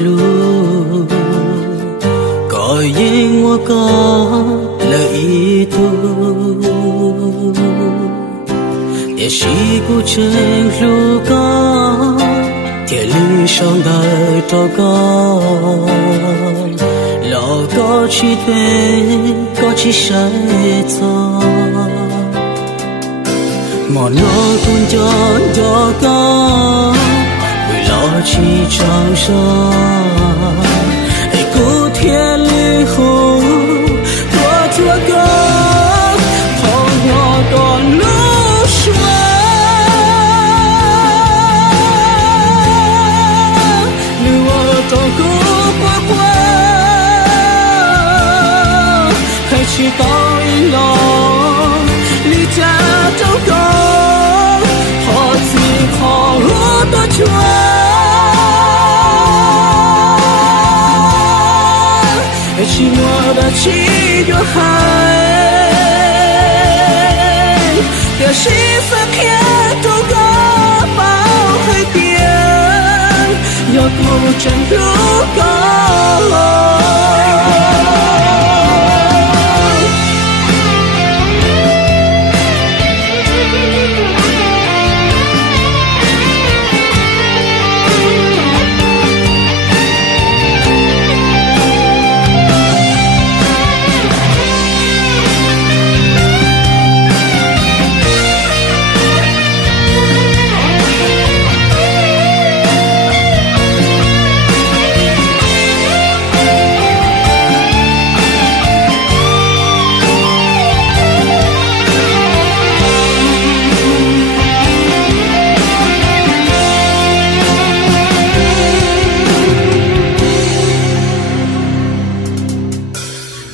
路，có yên我có lời tu也是古城路高铁路上的祷告老高去对高去谁走莫诺公交祷告为老去长生哎古铁路后我做个同我的路照顾过过，开始到一路，离家走高，好自好多圈，开始我的起就海，要是分开走高，包海边。要不真如高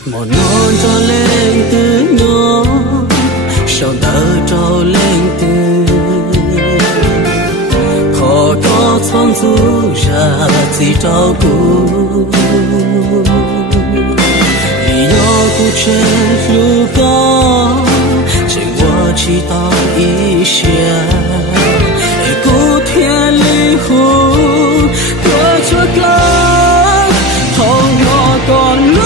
một non cho lên từ nhỏ sau đó trao lên từ khó có phong du ra gì trao cũ lý do của trên lúc có chỉ qua chỉ ta ý xe cố thiên lý hồ có cho con không nhỏ còn lúc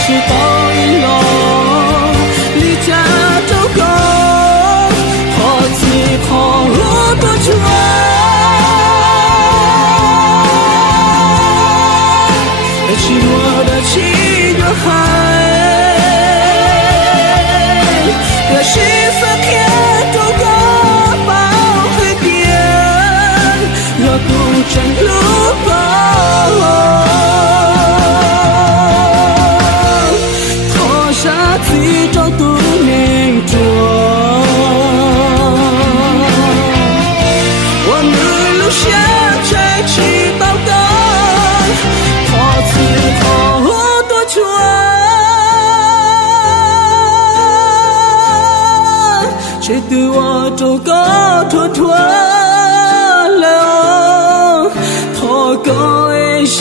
是到一路，离家走高，好自好多圈，是我的情有海，要是分开走高，包海边，要不真路高。自找都能做，我们路下才知道的，好自好多圈，谁对我走高脱脱了，好高一下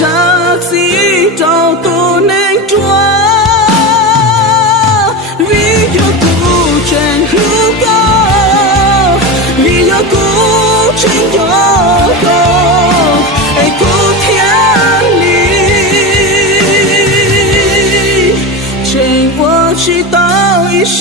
自找都能做。真有够，爱古天里，趁我知道一些。